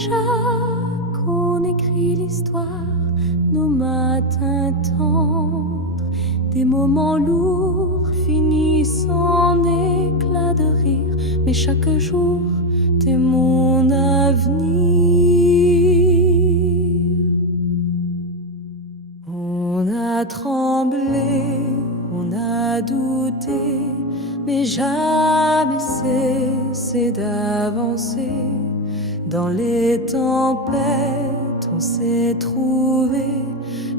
déjà qu'on écrit l'histoire, nos matins tendres, des moments lourds finissent en éclats de rire. Mais chaque jour, t'es mon avenir. On a tremblé, on a douté, mais jamais cessé d'avancer. Dans les tempêtes, on s'est trouvé,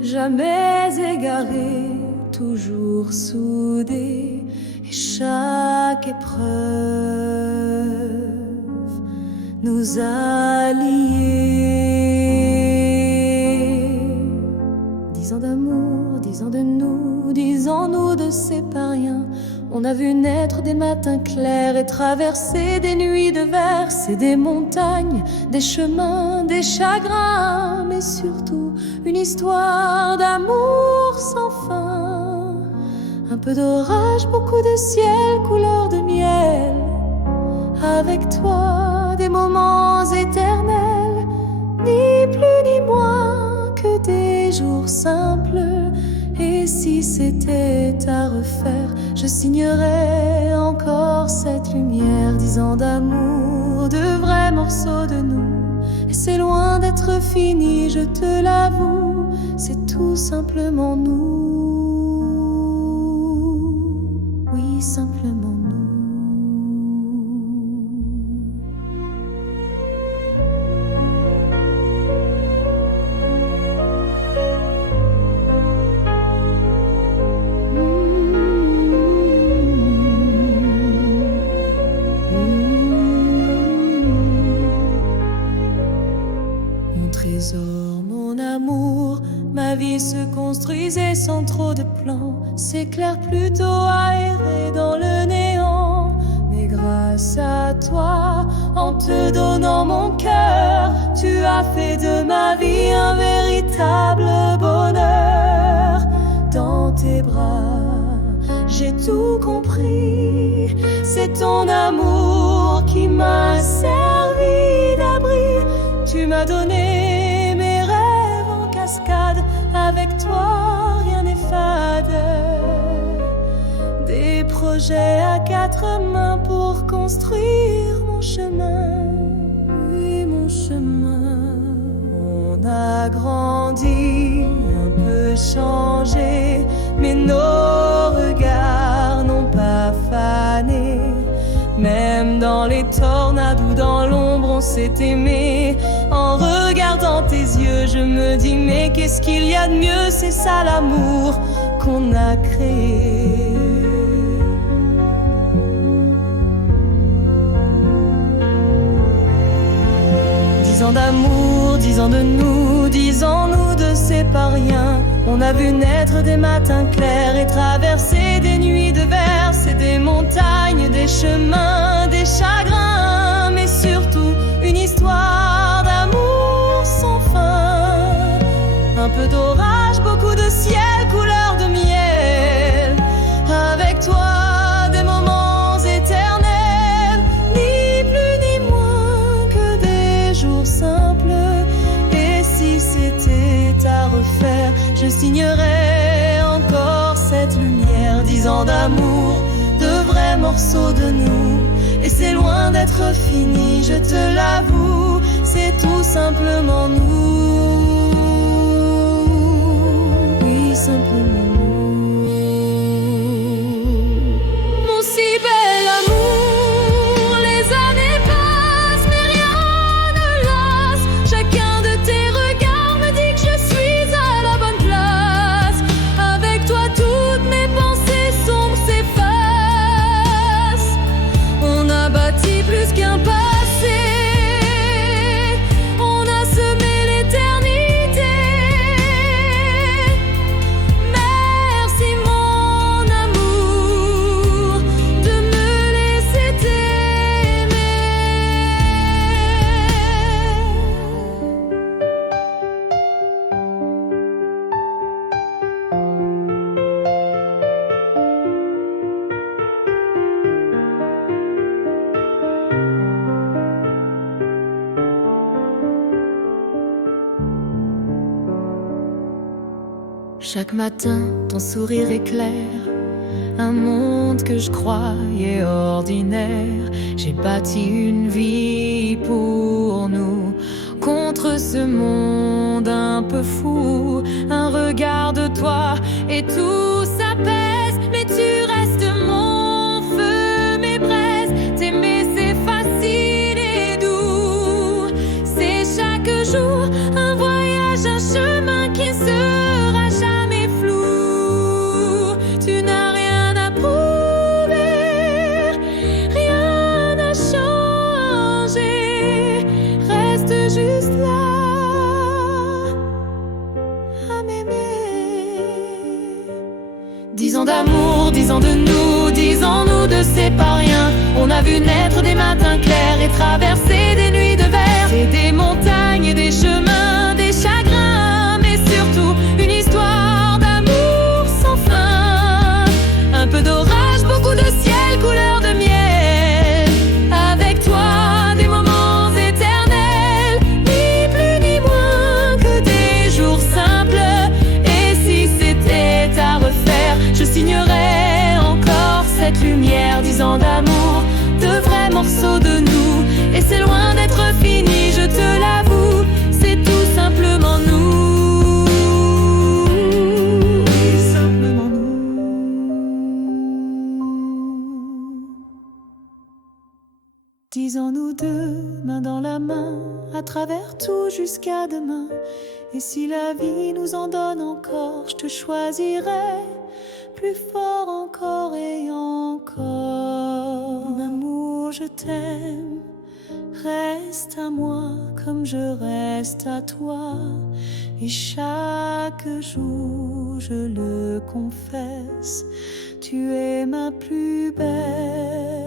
jamais égaré, toujours soudé. Et chaque épreuve nous a liés. 10 ans d'amour, 10 ans de nous, 10 ans nous de c'est pas rien. On a vu naître des matins clairs et traverser des nuits de verse et des montagnes, des chemins, des chagrins, mais surtout une histoire d'amour sans fin. Un peu d'orage, beaucoup de ciel, couleur de miel. Avec toi, des moments éternels, ni plus ni moins que des jours simples. Et si c'était à refaire, je signerais encore cette lumière. 10 ans d'amour, de vrais morceaux de nous. Et c'est loin d'être fini, je te l'avoue, c'est tout simplement nous. Oui, simplement nous. Trésor, mon amour, ma vie se construisait sans trop de plans. S'éclaire plutôt aéré dans le néant. Mais grâce à toi, en te donnant mon cœur, tu as fait de ma vie un véritable bonheur. Dans tes bras, j'ai tout compris. C'est ton amour qui m'a servi d'abri. Tu m'as donné mes rêves en cascade. Avec toi, rien n'est fade. Des projets à 4 mains pour construire mon chemin. Oui, mon chemin. On a grandi, un peu changé, mais nos regards n'ont pas fané. Même dans les tornades ou dans l'ombre, on s'est aimé. En regardant tes yeux, je me dis mais qu'est-ce qu'il y a de mieux? C'est ça l'amour qu'on a créé. 10 ans d'amour, 10 ans de nous, 10 ans nous de c'est pas rien. On a vu naître des matins clairs et traverser des nuits de verse et des montagnes, des chemins, des chagrins, mais surtout une histoire d'amour sans fin. Un peu d'orage, beaucoup de ciel, couleur de miel. Avec toi, des moments éternels, ni plus ni moins que des jours simples. Et si c'était à refaire, je signerais encore cette lumière. 10 ans d'amour, de vrais morceaux de nous. Et c'est loin d'être fini, je te l'avoue, c'est tout simplement nous. Oui, simplement nous. Mon si bel amour, les années passent, mais rien ne lasse. Chacun de tes regards me dit que je suis à la bonne place. Avec toi, toutes mes pensées sombres s'effacent. On a bâti plus qu'un passé, on a semé l'éternité. Chaque matin, ton sourire éclaire un monde que je croyais ordinaire. J'ai bâti une vie pour nous, contre ce monde un peu fou. Un regard de toi et tout s'apaise, mais tu restes mon feu, mes braises. T'aimer c'est facile et doux, c'est chaque jour un voyage, un chemin qui ne sera jamais flou. Tu n'as rien à prouver, rien à changer, reste juste là à m'aimer. 10 ans d'amour, 10 ans de nous, 10 ans nous deux c'est pas rien. On a vu naître des matins clairs et traverser des nuits de verre. C'est des montagnes et des chemins, des chagrins, mais surtout une histoire d'amour sans fin. Un peu d'orage, beaucoup de ciel, couleur de miel. Avec toi, des moments éternels, ni plus ni moins que des jours simples. Et si c'était à refaire, je signerais encore cette lumière. 10 ans d'amour, de vrais morceaux de nous. Et c'est loin d'être fini, je te l'avoue, c'est tout simplement nous. Simplement nous. 10 ans nous deux, main dans la main, à travers tout jusqu'à demain. Et si la vie nous en donne encore, je te choisirai plus fort encore et encore. Mon amour, je t'aime, reste à moi comme je reste à toi. Et chaque jour, je le confesse, tu es ma plus belle